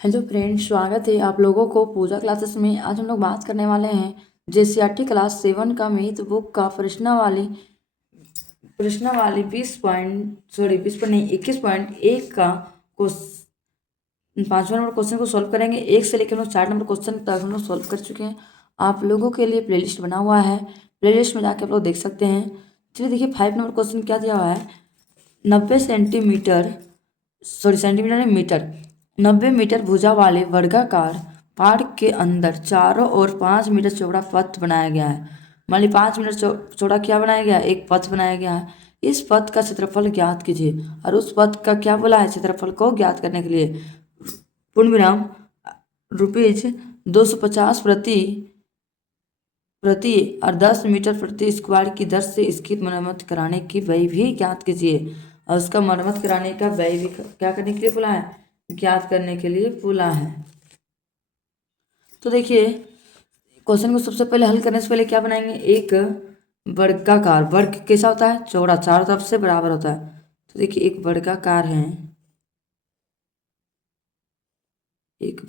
Hello friends, स्वागत है आप लोगों को पूजा क्लासेस में। आज हम लोग बात करने वाले हैं जेसीईआरटी क्लास 7 का मैथ बुक का प्रश्नावली 20 पॉइंट नहीं 21.1 का 5वां नंबर क्वेश्चन को सॉल्व करेंगे। 1 से लेकर हम लोग 4 नंबर क्वेश्चन तक हम लोग सॉल्व कर चुके हैं। आप लोगों के लिए प्लेलिस्ट बना हुआ है, प्लेलिस्ट में जाके आप लोग देख सकते हैं। चलिए देखिए 5 नंबर क्वेश्चन क्या दिया हुआ है। 90 सेंटीमीटर सेंटीमीटर नहीं मीटर 90 मीटर भुजा वाले वर्गाकार पार्क के अंदर चारों ओर 5 मीटर चौड़ा पथ बनाया गया है। मान ली 5 मीटर चौड़ा क्या बनाया गया है, एक पथ बनाया गया है। इस पथ का क्षेत्रफल ज्ञात कीजिए। और उस पथ का क्या बोला है, क्षेत्रफल को ज्ञात करने के लिए पूर्ण विराम ₹250 प्रति और 10 मीटर प्रति स्क्वायर की दर से इसकी मरम्मत कराने की व्यय भी ज्ञात कीजिए। और उसका मरम्मत कराने का व्यय भी क्या करने के लिए बोला है, ज्ञात करने के लिए बोला है। तो देखिए क्वेश्चन को सबसे पहले हल करने से पहले क्या बनाएंगे, एक वर्गाकार। वर्ग कैसा होता है, चौड़ा, चारों तरफ से बराबर होता है। तो देखिए एक वर्गाकार है, एक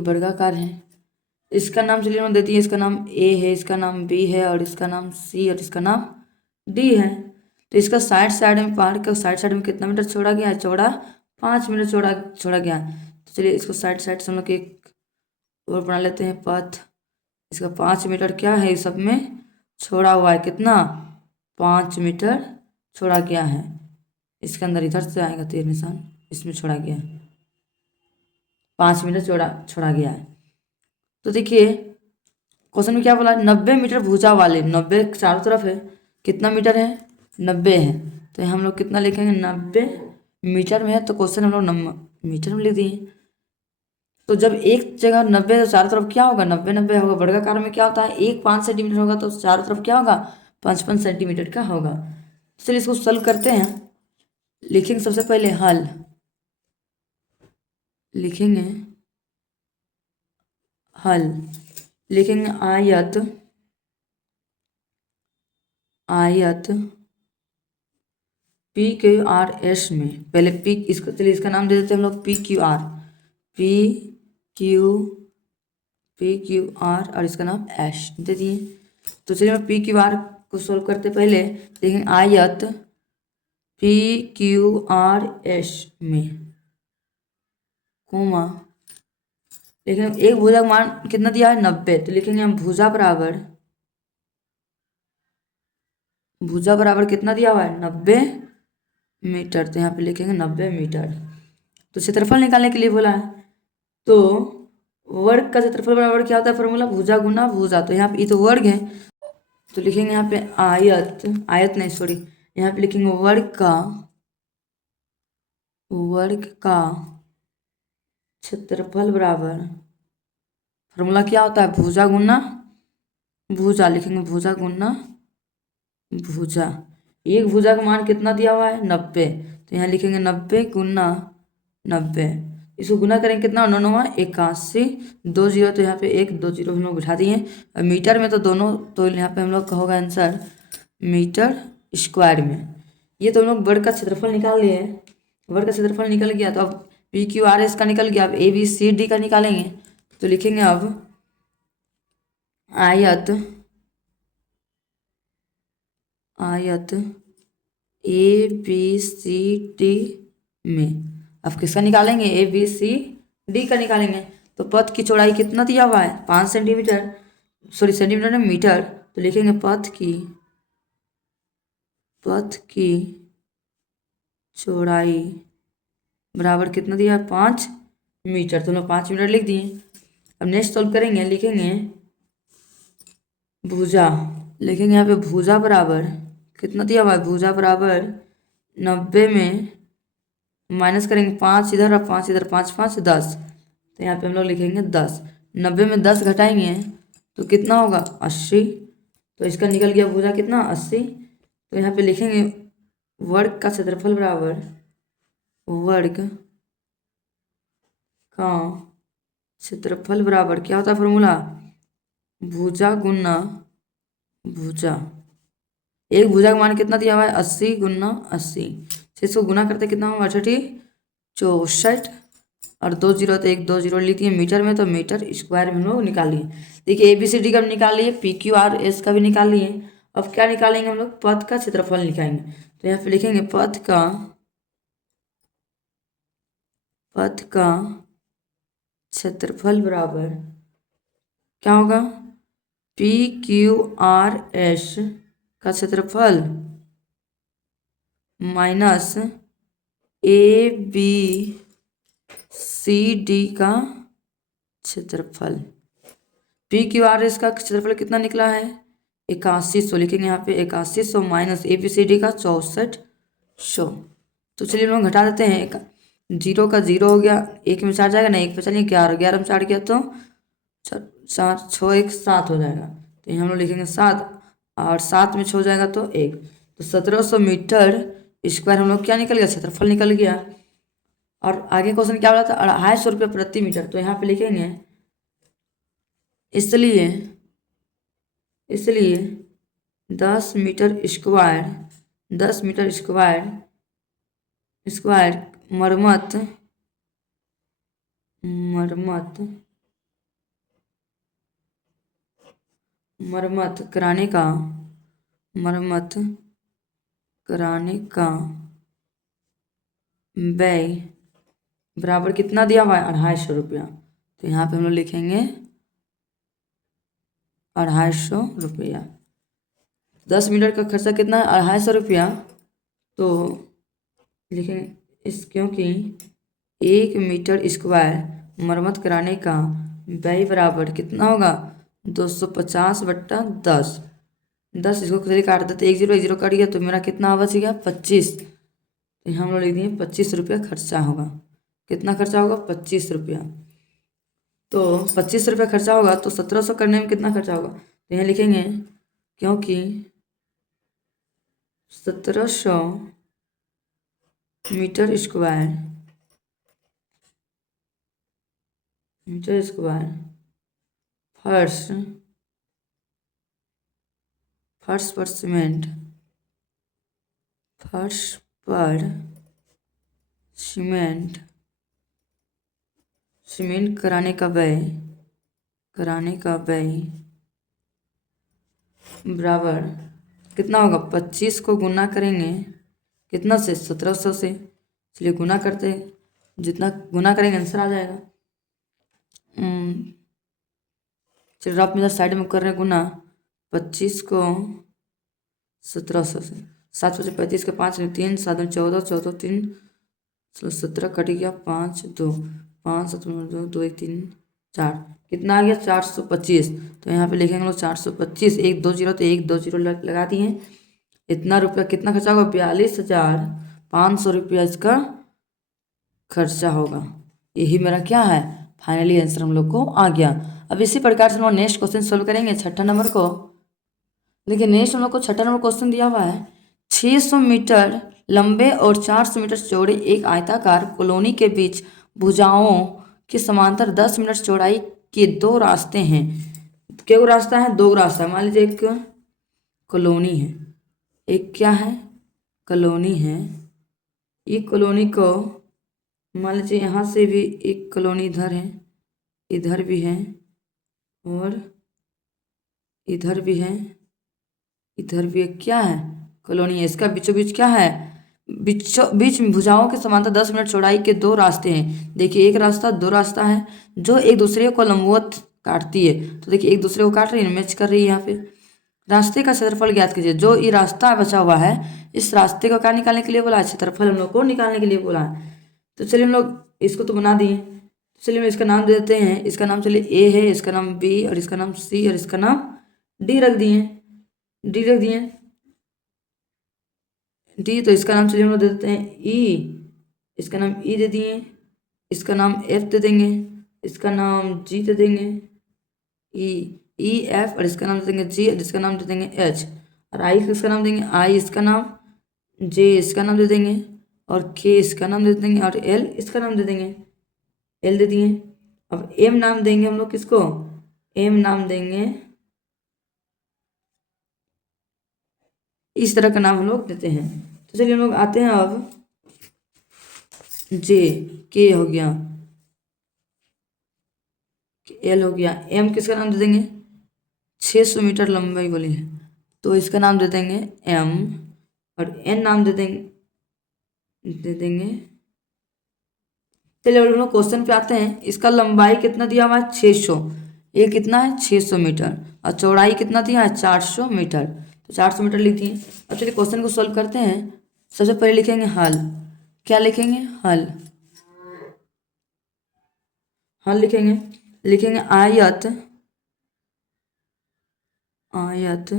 वर्गाकार है। इसका नाम चलिए हम देती है, इसका नाम ए है, इसका नाम बी है, और इसका नाम सी, और इसका नाम डी है। तो इसका साइड में पार्क का साइड में कितना मीटर छोड़ा गया है, चौड़ा 5 मीटर छोड़ा गया है। तो चलिए इसको साइड से हम लोग एक और बना लेते हैं पथ। इसका 5 मीटर क्या है, इस सब में छोड़ा हुआ है, कितना 5 मीटर छोड़ा गया है। इसके अंदर इधर से आएगा तीर निशान, इसमें छोड़ा गया है, 5 मीटर छोड़ा गया है। तो देखिए क्वेश्चन में क्या बोला, 90 मीटर भुजा वाले, 90 चारों तरफ है, कितना मीटर है, 90 है। तो हम लोग कितना लिखेंगे, 90 मीटर में है, तो क्वेश्चन हम लोग मीटर में लिख दिए। तो जब एक जगह 90 तो चारों तरफ क्या होगा, 90 होगा। वर्गाकार में क्या होता है, एक 5 सेंटीमीटर होगा, तो चारों तरफ क्या होगा, 5 सेंटीमीटर का होगा। चलिए इसको सॉल्व करते हैं। लिखेंगे सबसे पहले हल, लिखेंगे हल, लिखेंगे आयत PQRS में। पहले पी इसको, चलिए इसका नाम दे देते हैं हम लोग PQR, PQR और इसका नाम एस दे दिए। तो चलिए हम PQR को सोल्व करते पहले देखेंगे आयत PQRS में कोमा, लेकिन एक भुजा का मान कितना दिया है, 90। तो लिखेंगे हम भुजा बराबर कितना दिया हुआ है, 90 मीटर। तो यहाँ पे लिखेंगे 90 मीटर। तो क्षेत्रफल निकालने के लिए बोला है, तो वर्ग का क्षेत्रफल बराबर क्या होता है, फॉर्मूला भुजा गुना भुजा। तो यहाँ पे ये तो वर्ग है, तो लिखेंगे यहाँ पे आयत नहीं सॉरी, यहाँ पे लिखेंगे वर्ग का क्षेत्रफल बराबर, फॉर्मूला क्या होता है, भुजा गुना भुजा। लिखेंगे भुजा गुना भुजा। एक भुजा का मान कितना दिया हुआ है, 90। तो यहाँ लिखेंगे 90 गुना 90। इसको गुना करेंगे कितना, 9 81, 2 जीरो, तो यहाँ पे 1 2 जीरो हम लोग बिठा दिए। और मीटर में तो दोनों, तो यहाँ पे हम लोग का होगा आंसर मीटर स्क्वायर में। ये तो हम लोग वर्ग का क्षेत्रफल निकाल लिए हैं। वर्ग का क्षेत्रफल निकल गया, तो अब PQRS का निकल गया। अब ABCD का निकालेंगे। तो लिखेंगे अब आयत ABCD में। अब किसका निकालेंगे, ABCD का निकालेंगे। तो पथ की चौड़ाई कितना दिया हुआ है, 5 सेंटीमीटर, सॉरी सेंटीमीटर में मीटर। तो लिखेंगे पथ की चौड़ाई बराबर कितना दिया है, 5 मीटर। तो हम लोग 5 मीटर लिख दिए। अब नेक्स्ट सॉल्व करेंगे, लिखेंगे भुजा, लिखेंगे यहाँ पे भुजा बराबर कितना दिया हुआ है, भुजा बराबर 90 में माइनस करेंगे 5 इधर और 5 इधर, 5 5 10। तो यहाँ पे हम लोग लिखेंगे 10। 90 में 10 घटाएंगे तो कितना होगा, 80। तो इसका निकल गया भुजा कितना, 80। तो यहाँ पे लिखेंगे वर्ग का क्षेत्रफल बराबर वर्ग का क्षेत्रफल बराबर क्या होता है, फॉर्मूला भुजा गुना भुजा। एक भुजा का मान कितना दिया हुआ है, 80 गुना 80। 600 गुना करते कितना होगा, 64। और 2 जीरो तो 1 2 जीरो लिख दिए मीटर में, तो मीटर स्क्वायर में हम लोग निकाल लिए। देखिए ABCD का भी निकाल लिए, PQRS का भी निकाल लिए। अब क्या निकालेंगे हम लोग, पथ का क्षेत्रफल निकालेंगे। तो यहाँ पे लिखेंगे पथ का क्षेत्रफल बराबर क्या होगा, PQRS का क्षेत्रफल माइनस ABCD का क्षेत्रफल। PQRS का क्षेत्रफल कितना निकला है, 8100 लिखेंगे यहाँ पे, 8100 माइनस ABCD का 6400। तो चलिए हम लोग घटा देते हैं, 0 का 0 हो गया, 1 में 4 जाएगा ना, 1 पे चलिए 11, 11 में 4 गया तो 4 6 1 7 हो जाएगा। तो यहाँ हम लोग लिखेंगे 7, और 7 में 6 हो जाएगा तो 1, तो 1700 मीटर स्क्वायर हम लोग क्या निकल गया, क्षेत्रफल निकल गया। और आगे क्वेश्चन क्या बोला था, 250 रुपये प्रति मीटर। तो यहाँ पे लिखेंगे इसलिए 10 मीटर स्क्वायर मरम्मत कराने का व्यय बराबर कितना दिया हुआ है, 250 रुपया। तो यहाँ पे हम लोग लिखेंगे 250 रुपया। 10 मीटर का खर्चा कितना है, 250 रुपया। तो लिखेंगे क्योंकि 1 मीटर स्क्वायर मरम्मत कराने का व्यय बराबर कितना होगा, 250/10। 10 इसको चलिए काट देते, 1 0 कट गया, तो मेरा कितना बच गया, 25। तो हम लोग लिख दिए 25 रुपया खर्चा होगा। कितना खर्चा होगा, 25 रुपया। तो 25 रुपया खर्चा होगा, तो 1700 करने में कितना खर्चा होगा। तो यहाँ लिखेंगे क्योंकि 1700 मीटर स्क्वायर फर्श पर सीमेंट कराने का व्यय बराबर कितना होगा, 25 को गुना करेंगे कितना से, 1700 से। इसलिए गुना करते हैं, जितना गुना करेंगे आंसर आ जाएगा। चलिए आप मेरा साइड में कर रहे हैं गुना, 25 को 1700 से, 7 बचे 35 के 5 3 7 14 14 3 17 कट गया, 5 2 5 7 2 2 1 3 4, कितना आ गया, 425। तो यहाँ पे लिखेंगे लोग 425, 1 2 0 तो 1 2 0 लगा दिए। इतना रुपया कितना खर्चा होगा, 42,500 रुपया इसका खर्चा होगा। यही मेरा क्या है, फाइनली आंसर हम लोग को आ गया। अब इसी प्रकार से हम लोग नेक्स्ट क्वेश्चन सोल्व करेंगे, 6ठा नंबर को। देखिए नेक्स्ट हम लोग को 6ठा नंबर क्वेश्चन दिया हुआ है, 600 मीटर लंबे और 400 मीटर चौड़े एक आयताकार कॉलोनी के बीच भुजाओं के समांतर 10 मीटर चौड़ाई के 2 रास्ते हैं। क्या रास्ता है, 2 रास्ता है। मान लीजिए एक कॉलोनी है, एक क्या है, कॉलोनी है। ये कॉलोनी को मान लीजिए यहाँ से भी एक कॉलोनी इधर है, इधर भी है, और इधर भी है, इधर भी एक क्या है, कॉलोनी है। इसका बीचों बीच क्या है, बीच भुजाओं के समांतर 10 मीटर चौड़ाई के 2 रास्ते हैं। देखिए एक रास्ता, 2 रास्ता है जो एक दूसरे को लंबवत काटती है। तो देखिए एक दूसरे को काट रही है, मैच कर रही है। यहाँ पे रास्ते का क्षेत्रफल ज्ञात कीजिए। जो ये रास्ता बचा हुआ है, इस रास्ते को क्या निकालने के लिए बोला है, क्षेत्रफल हम लोग को निकालने के लिए बोला है। तो चलिए हम लोग इसको तो बना दिए। चलिए हम इसका नाम दे देते हैं। इसका नाम चलिए ए है, इसका नाम बी, और इसका नाम सी, और इसका नाम डी रख दिए। डी, तो इसका नाम चलिए हम लोग दे देते हैं ई, इसका नाम ई दे दिए, इसका नाम एफ दे देंगे, इसका नाम जी दे देंगे, ई एफ, और इसका नाम दे देंगे जी, और इसका नाम दे देंगे एच, और आई इसका नाम देंगे आई, इसका नाम जे, इसका नाम दे देंगे, और के इसका नाम दे देंगे, और एल इसका नाम दे देंगे, एल दे दिए। अब एम नाम देंगे हम लोग किसको, एम नाम देंगे, इस तरह का नाम हम लोग देते हैं। तो चलिए हम लोग आते हैं अब जे, के हो गया, एल हो गया। एम किसका नाम दे देंगे, 600 मीटर लंबाई बोली है तो इसका नाम दे देंगे एम। और एन नाम दे देंगे। चलिए हम लोग क्वेश्चन पे आते हैं। इसका लंबाई कितना दिया हुआ है, 600। ये कितना है, 600 मीटर। और चौड़ाई कितना दिया है, 400 मीटर। तो 400 मीटर लिख दिए। अब चलिए क्वेश्चन को सॉल्व करते हैं। सबसे पहले लिखेंगे हल। क्या लिखेंगे, हल। हल लिखेंगे आयत। आयत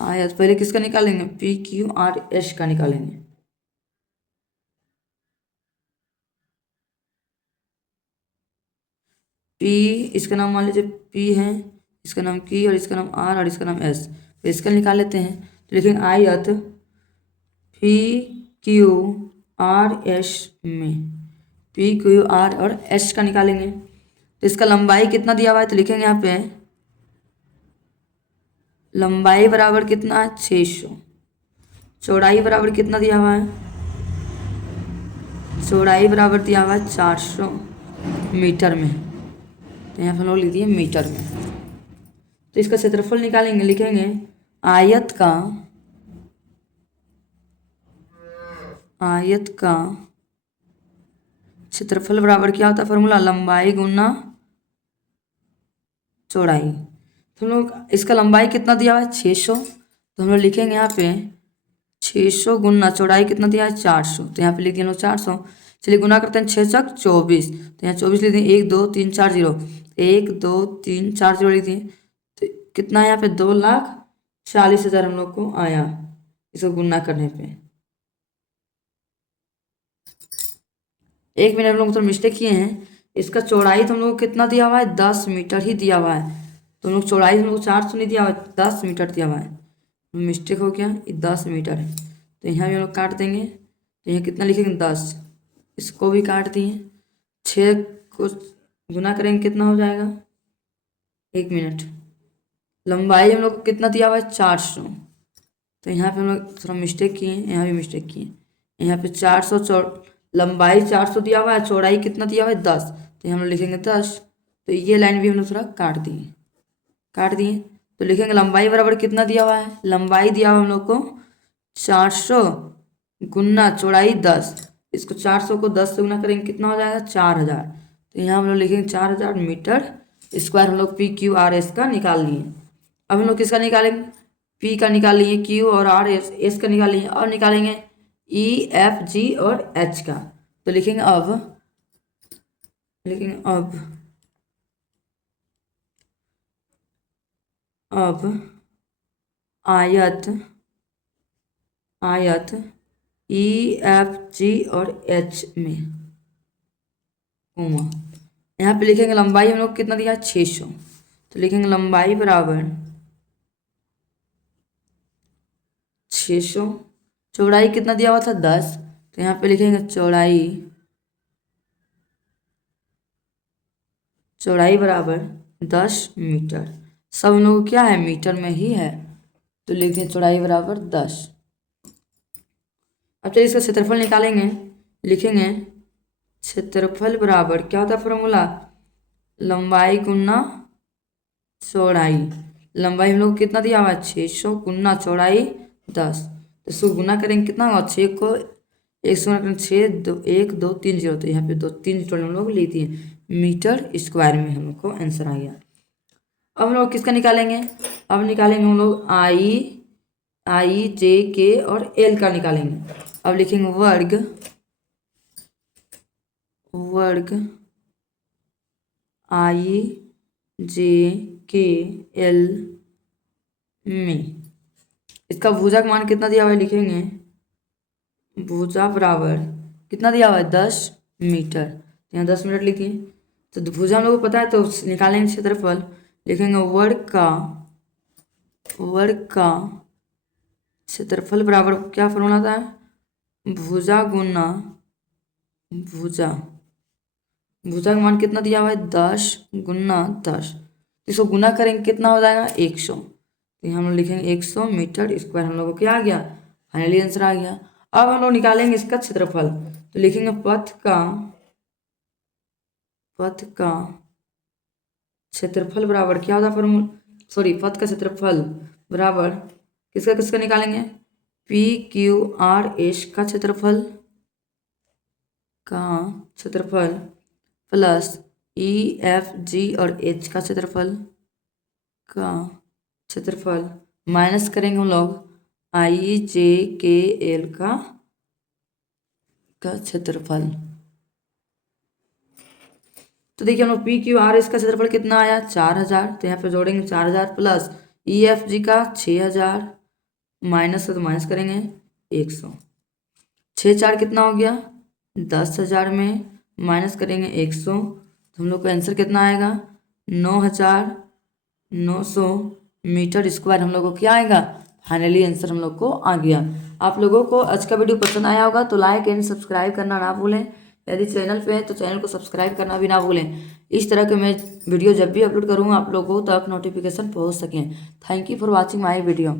आयत पहले किसका निकालेंगे, पी क्यू आर एस का निकालेंगे। पी, इसका नाम मान लीजिए पी है, इसका नाम की, और इसका नाम आर, और इसका नाम एस। तो इसका निकाल लेते हैं। तो लिखेंगे आयत पी क्यू आर एस में, पी क्यू आर और एस का निकालेंगे। तो इसका लंबाई कितना दिया हुआ है, तो लिखेंगे यहाँ पे लंबाई बराबर कितना है, 600। चौड़ाई बराबर कितना दिया हुआ है, चौड़ाई बराबर दिया हुआ है 400 मीटर में। तो यहाँ पर हम लोग लिख दिए मीटर में। तो इसका क्षेत्रफल निकालेंगे। लिखेंगे आयत का क्षेत्रफल बराबर क्या होता है, फॉर्मूला लंबाई गुना चौड़ाई। तो हम लोग इसका लंबाई कितना दिया हुआ है, 600। तो हम लोग लिखेंगे यहाँ पे 600 गुना चौड़ाई कितना दिया है, 400। तो यहाँ पे लिख दिए हम लोग 400। चलिए गुना करते हैं, 6 चक 24। तो यहाँ 24 लिख दिए, 1 2 3 4 0, 1 2 3 4 0 लिख दिए। तो कितना है यहाँ पे, 2,40,000 हम लोग को आया इसको गुना करने पे। एक मिनट हम लोग तो मिस्टेक किए हैं। इसका चौड़ाई तो हम लोग को कितना दिया हुआ है, 10 मीटर ही दिया हुआ है। तो हम लोग चौड़ाई हम लोग 400 नहीं दिया हुआ है, 10 मीटर दिया हुआ है। मिस्टेक हो गया, ये 10 मीटर है। तो यहाँ भी हम लोग काट देंगे। तो यहाँ कितना लिखेंगे, 10। इसको भी काट दिए। 6 को गुना करेंगे कितना हो जाएगा, एक मिनट। लंबाई हम लोग को कितना दिया हुआ है, 400। तो यहाँ पे हम लोग थोड़ा मिस्टेक किए हैं, यहाँ भी मिस्टेक किए। यहाँ पे 400 लंबाई 400 दिया हुआ है, चौड़ाई कितना दिया हुआ है, 10। तो हम लोग लिखेंगे 10। तो ये लाइन भी हम लोग थोड़ा काट दिए। तो लिखेंगे लंबाई बराबर कितना दिया हुआ है, लंबाई दिया हुआ हम लोग को 400 गुना चौड़ाई 10। इसको 400 को 10 से गुना करेंगे कितना हो जाएगा, 4,000। तो यहाँ हम लोग लिखेंगे 4,000 मीटर स्क्वायर। हम लोग पी क्यू आर एस का निकाल लिए। अब हम लोग किसका निकालेंगे, पी का निकाल लिए, क्यू और आर एस एस का निकाल लिए। और निकालेंगे ई एफ जी और एच का। तो लिखेंगे अब आयत ई एफ जी और एच में घूमा। यहाँ पे लिखेंगे लंबाई हम लोग कितना दिया, 600। तो लिखेंगे लंबाई बराबर 600। चौड़ाई कितना दिया हुआ था, 10। तो यहाँ पे लिखेंगे चौड़ाई बराबर 10 मीटर। सब हम लोग क्या है, मीटर में ही है। तो लिखेंगे चौड़ाई बराबर 10। अब चलिए इसका क्षेत्रफल निकालेंगे। लिखेंगे क्षेत्रफल बराबर क्या होता है, फॉर्मूला लंबाई गुना चौड़ाई। लंबाई हम लोग कितना दिया हुआ है, 600 गुना चौड़ाई 10। तो इसको गुना करेंगे कितना होगा, 6 को 1 से गुना करेंगे 6 2 1 2 3 0। तो यहाँ पे 2 3 0 हम लोग ले दिए मीटर स्क्वायर में। हम लोग को आंसर आ गया। अब हम लोग किसका निकालेंगे, अब निकालेंगे हम लोग आई जे के और एल का निकालेंगे। अब लिखेंगे वर्ग आई जे के एल में। इसका भुजा का मान कितना दिया हुआ है, लिखेंगे भुजा बराबर कितना दिया हुआ है, 10 मीटर। यहाँ 10 मीटर लिखिए। तो भुजा हम लोग को पता है, तो निकालेंगे क्षेत्रफल। लिखेंगे वर्ग का क्षेत्रफल बराबर क्या फॉर्मूला था, भुजा गुना भुजा। भुजा का मान कितना दिया हुआ है, 10 गुना 10। इसको गुना करेंगे कितना हो जाएगा, 100। तो हम लोग लिखेंगे 100 मीटर स्क्वायर। हम लोग को क्या आ गया, फाइनली आंसर आ गया। अब हम लोग निकालेंगे इसका क्षेत्रफल। तो लिखेंगे पथ का पथ का क्षेत्रफल बराबर क्या होता फॉर्मूला, सॉरी, पथ का क्षेत्रफल बराबर किसका किसका निकालेंगे, पी क्यू आर एस का क्षेत्रफल प्लस ई एफ जी और एच का क्षेत्रफल माइनस करेंगे हम लोग आई जे के एल का क्षेत्रफल। तो देखिए हम लोग पी क्यू आर इसका क्षेत्रफल कितना आया 4000, तो यहाँ पे जोड़ेंगे 4000 प्लस ई एफ जी का 6000 माइनस तो माइनस करेंगे 100, 6 4 कितना हो गया 10,000 में माइनस करेंगे 100, तो हम लोग का आंसर कितना आएगा 9,900 मीटर स्क्वायर हम लोग को क्या आएगा, फाइनली आंसर हम लोग को आ गया। आप लोगों को आज का वीडियो पसंद आया होगा तो लाइक एंड सब्सक्राइब करना ना भूलें, यदि चैनल पे है तो चैनल को सब्सक्राइब करना भी ना भूलें। इस तरह के मैं वीडियो जब भी अपलोड करूँगा आप लोगों तक नोटिफिकेशन पहुँच सकें। Thank you for watching my video.